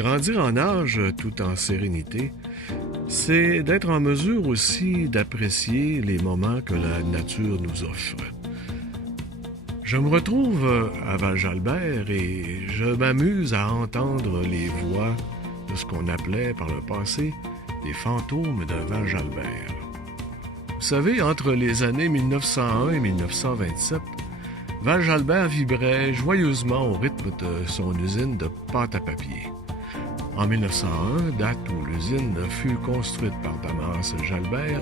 Grandir en âge tout en sérénité, c'est d'être en mesure aussi d'apprécier les moments que la nature nous offre. Je me retrouve à Val-Jalbert et je m'amuse à entendre les voix de ce qu'on appelait par le passé les fantômes de Val-Jalbert. Vous savez, entre les années 1901 et 1927, Val-Jalbert vibrait joyeusement au rythme de son usine de pâte à papier. En 1901, date où l'usine fut construite par Damas Jalbert,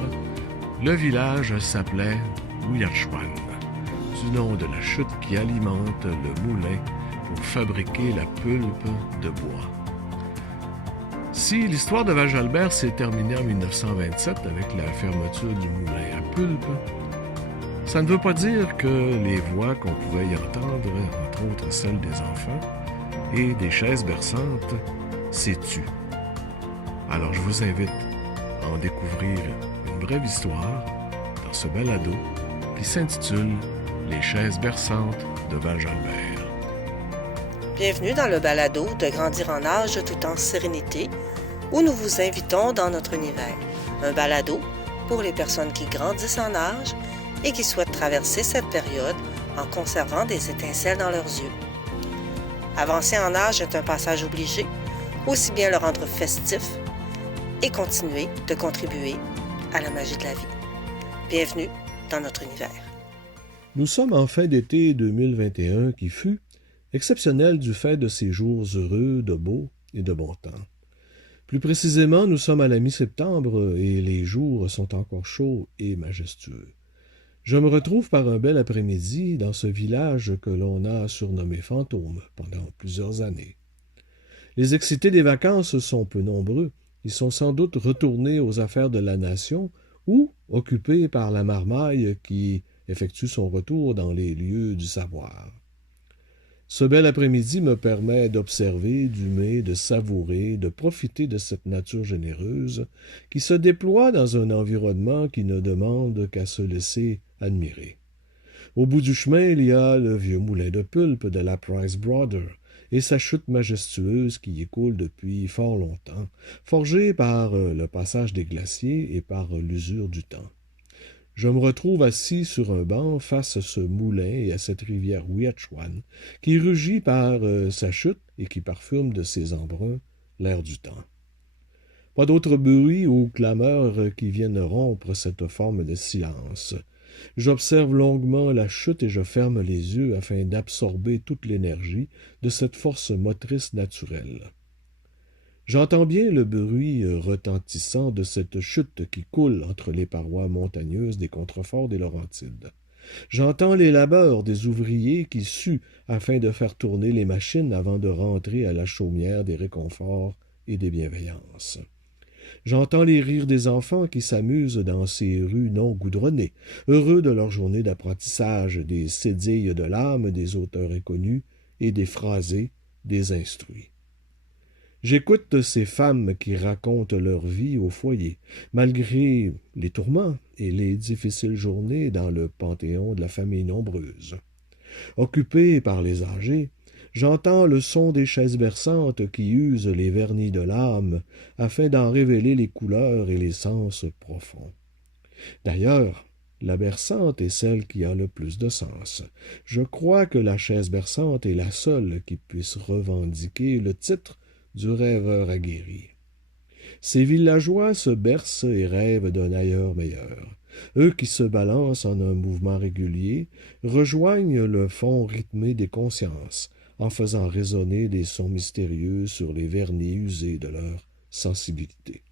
le village s'appelait Ouiachuan, du nom de la chute qui alimente le moulin pour fabriquer la pulpe de bois. Si l'histoire de Val-Jalbert s'est terminée en 1927 avec la fermeture du moulin à pulpe, ça ne veut pas dire que les voix qu'on pouvait y entendre, entre autres celles des enfants et des chaises berçantes, s'est tues. Alors je vous invite à en découvrir une brève histoire dans ce balado qui s'intitule « Les chaises berçantes de Val-Jalbert ». Bienvenue dans le balado de Grandir en âge tout en sérénité, où nous vous invitons dans notre univers. Un balado pour les personnes qui grandissent en âge et qui souhaitent traverser cette période en conservant des étincelles dans leurs yeux. Avancer en âge est un passage obligé, aussi bien le rendre festif et continuer de contribuer à la magie de la vie. Bienvenue dans notre univers. Nous sommes en fin d'été 2021 qui fut exceptionnel du fait de ces jours heureux, de beau et de bon temps. Plus précisément, nous sommes à la mi-septembre et les jours sont encore chauds et majestueux. Je me retrouve par un bel après-midi dans ce village que l'on a surnommé Fantôme pendant plusieurs années. Les excités des vacances sont peu nombreux. Ils sont sans doute retournés aux affaires de la nation ou occupés par la marmaille qui effectue son retour dans les lieux du savoir. Ce bel après-midi me permet d'observer, d'humer, de savourer, de profiter de cette nature généreuse qui se déploie dans un environnement qui ne demande qu'à se laisser admirer. Au bout du chemin, il y a le vieux moulin de pulpe de la Price Brother et sa chute majestueuse qui y coule depuis fort longtemps, forgée par le passage des glaciers et par l'usure du temps. Je me retrouve assis sur un banc face à ce moulin et à cette rivière Ouiachuan qui rugit par sa chute et qui parfume de ses embruns l'air du temps. Pas d'autres bruits ou clameurs qui viennent rompre cette forme de silence. J'observe longuement la chute et je ferme les yeux afin d'absorber toute l'énergie de cette force motrice naturelle. J'entends bien le bruit retentissant de cette chute qui coule entre les parois montagneuses des contreforts des Laurentides. J'entends les labeurs des ouvriers qui suent afin de faire tourner les machines avant de rentrer à la chaumière des réconforts et des bienveillances. J'entends les rires des enfants qui s'amusent dans ces rues non goudronnées, heureux de leur journée d'apprentissage des cédilles de l'âme des auteurs inconnus et des phrasés des instruits. J'écoute ces femmes qui racontent leur vie au foyer, malgré les tourments et les difficiles journées dans le panthéon de la famille nombreuse. Occupé par les âgés, j'entends le son des chaises berçantes qui usent les vernis de l'âme afin d'en révéler les couleurs et les sens profonds. D'ailleurs, la berçante est celle qui a le plus de sens. Je crois que la chaise berçante est la seule qui puisse revendiquer le titre du rêveur aguerri. Ces villageois se bercent et rêvent d'un ailleurs meilleur. Eux qui se balancent en un mouvement régulier rejoignent le fond rythmé des consciences, en faisant résonner des sons mystérieux sur les vernis usés de leur sensibilité.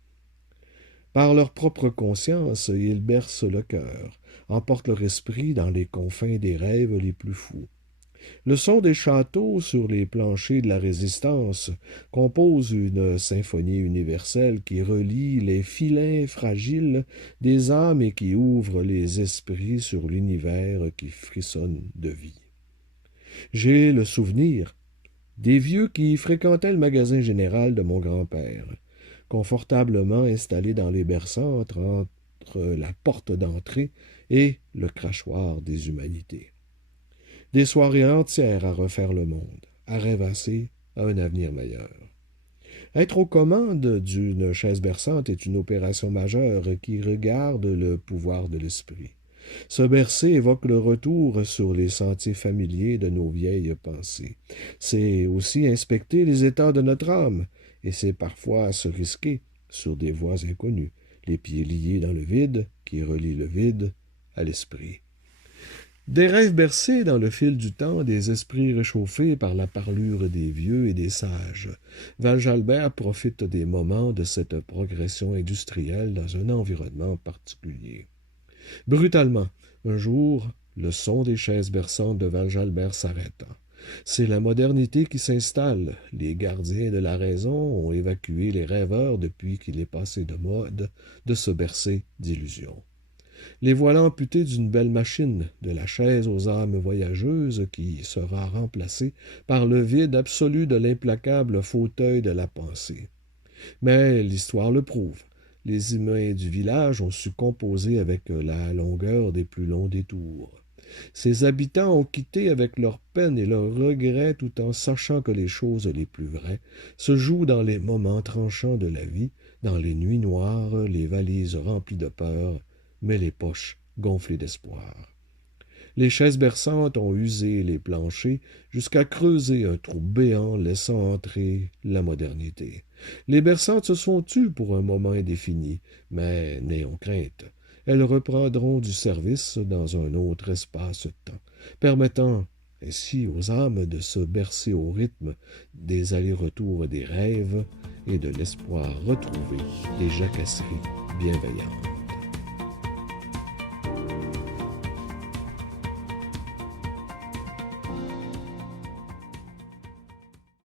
Par leur propre conscience, ils bercent le cœur, emportent leur esprit dans les confins des rêves les plus fous. Le son des châteaux sur les planchers de la Résistance compose une symphonie universelle qui relie les filins fragiles des âmes et qui ouvre les esprits sur l'univers qui frissonne de vie. J'ai le souvenir des vieux qui fréquentaient le magasin général de mon grand-père, confortablement installés dans les berçantes entre la porte d'entrée et le crachoir des humanités. Des soirées entières à refaire le monde, à rêvasser à un avenir meilleur. Être aux commandes d'une chaise berçante est une opération majeure qui regarde le pouvoir de l'esprit. Se bercer évoque le retour sur les sentiers familiers de nos vieilles pensées. C'est aussi inspecter les états de notre âme, et c'est parfois se risquer sur des voies inconnues, les pieds liés dans le vide qui relie le vide à l'esprit. Des rêves bercés dans le fil du temps, des esprits réchauffés par la parlure des vieux et des sages. Val-Jalbert profite des moments de cette progression industrielle dans un environnement particulier. Brutalement, un jour, le son des chaises berçantes de Val-Jalbert s'arrêta. C'est la modernité qui s'installe. Les gardiens de la raison ont évacué les rêveurs depuis qu'il est passé de mode de se bercer d'illusions. Les voilà amputés d'une belle machine, de la chaise aux âmes voyageuses qui sera remplacée par le vide absolu de l'implacable fauteuil de la pensée. Mais l'histoire le prouve. Les humains du village ont su composer avec la longueur des plus longs détours. Ses habitants ont quitté avec leurs peines et leurs regrets tout en sachant que les choses les plus vraies se jouent dans les moments tranchants de la vie, dans les nuits noires, les valises remplies de peur, mais les poches gonflées d'espoir. Les chaises berçantes ont usé les planchers jusqu'à creuser un trou béant laissant entrer la modernité. Les berçantes se sont tues pour un moment indéfini, mais n'ayons crainte. Elles reprendront du service dans un autre espace-temps, permettant ainsi aux âmes de se bercer au rythme des allers-retours des rêves et de l'espoir retrouvé des jacasseries bienveillantes.